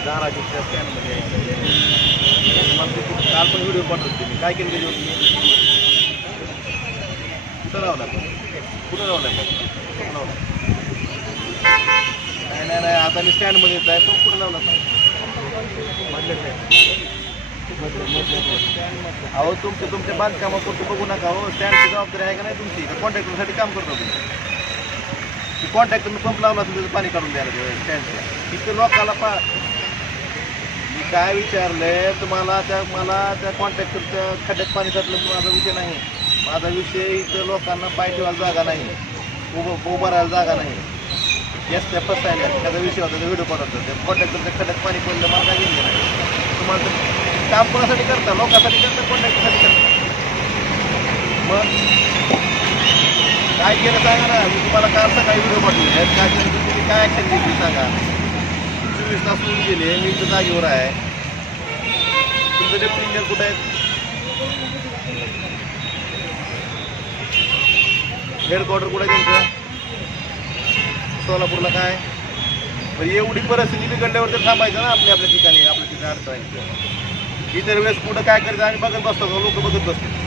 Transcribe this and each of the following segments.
परिस्थिती धाराशिवच्या स्टँडमध्ये आहे मला काल पण व्हिडिओ पाठवत होते मी. काय केलं त्याच्यावर कुठं लावला? पण कुठं लावला? पण कुठं नाही नाही नाही. आता मी स्टँडमध्ये येत आहे तो कुठं लावला? अहो तुमच्या तुमच्या बांधकामापुरतं बघू नका. हो स्टँडची जबाबदारी आहे का नाही तुमची? का कॉन्ट्रॅक्टरसाठी काम करतो तुम्ही कॉन्ट्रॅक्टरनं पंप लावला तुम्ही त्याचं पाणी काढून द्यायला स्टँडचं तिथे लोकाला पा मी काय विचारलंय तुम्हाला त्या मला त्या कॉन्ट्रॅक्टरच्या खड्ड्यात पाणी साठलं माझा विषय नाही. माझा विषय इथं लोकांना पाय ठेवायला जागा नाही. उभं उभं राहायला जागा नाही. येस त्या फसायला त्याचा विषय होता व्हिडिओ पाठवतो त्या कॉन्ट्रॅक्टरच्या खड्ड्यात पाणी पडलं मला काय घेतलं नाही तुम्हाला काम कोणासाठी करता? लोकांसाठी करता कॉन्ट्रॅक्टरसाठी करता? मग काय केलं सांगा ना? मी तुम्हाला काल सकाळी व्हिडिओ पाठवले. काय केलं तुम्ही काय ॲक्शन घेतली सांगा? चोवीस तास होऊन गेले मी इथं जागेवर आहे. तुमचं डेप्युटी इंजिनियर कुठे आहेत? हेडक्वार्टर कुठे आहे तुमचं? सोलापूरला काय? म्हणजे एवढी परिस्थिती बिघडल्यावर तर थांबायचं ना आपल्या आपल्या ठिकाणी आपल्या ठिकाणी अडचण इतर वेळेस कुठं काय करायचं आम्ही बघत बसतो लोक बघत बसतो.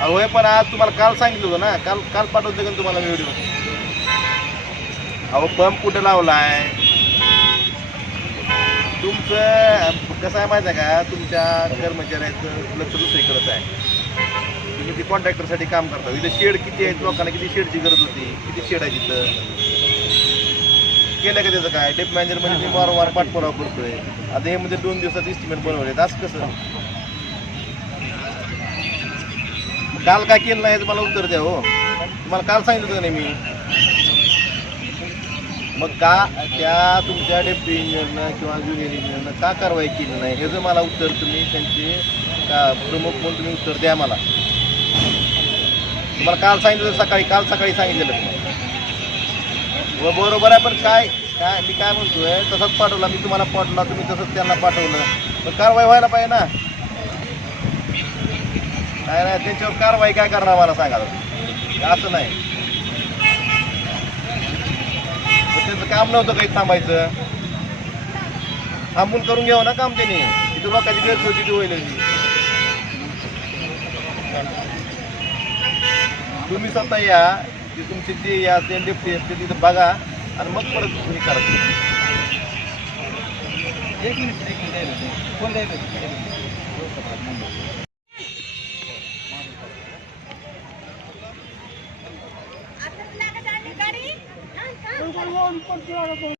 अहो पण आज तुम्हाला काल सांगितलं होतं ना काल काल पाठवते का तुम्हाला व्हिडिओ अहो पंप कुठं लावलाय? तुमचं कसं आहे माहिती आहे का? तुमच्या कर्मचाऱ्याचं लक्ष दुसरीकडंच आहे. तुम्ही ती कॉन्ट्रॅक्टरसाठी काम करता. इथं शेड किती आहेत? लोकांना किती शेडची गरज होती? किती शेड आहे तिथं? केलं का त्याचं काय? डेप मॅनेजर म्हणजे मी वारंवार पाठपुरावा करतोय. आता हे म्हणजे दोन दिवसात इस्टिमेट बनवले असं कसं? काल काय केलं नाही मला उत्तर द्या हो. तुम्हाला काल सांगितलं होतं का नाही मी? मग का त्या तुमच्या डेप्टी इंजिनियरनं किंवा ज्युनियर इंजिनियरनं का कारवाई केली नाही? ह्याचं मला उत्तर तुम्ही त्यांचे का प्रमुख म्हणून तुम्ही उत्तर द्या मला. तुम्हाला काल सांगितलं सकाळी काल सकाळी सांगितलेलं. व बरोबर आहे पण काय काय मी काय म्हणतोय तसंच पाठवला मी तुम्हाला पाठवला तुम्ही तसंच त्यांना पाठवलं. पण कारवाई व्हायला पाहिजे ना. नाही नाही त्यांच्यावर कारवाई काय करणार मला सांगा. असं नाही पण त्याचं काम नव्हतं काही थांबायचं. थांबून करून घ्यावं ना काम त्याने. तिथं लोकांची गैरसोय किती होईल तुम्ही स्वतः या की तुमची ते या डेप्टी असते तिथं बघा आणि मग परत तुम्ही करा. एक मिनिट एक मिनिट. कोण द्यायचं 这要是放第二个风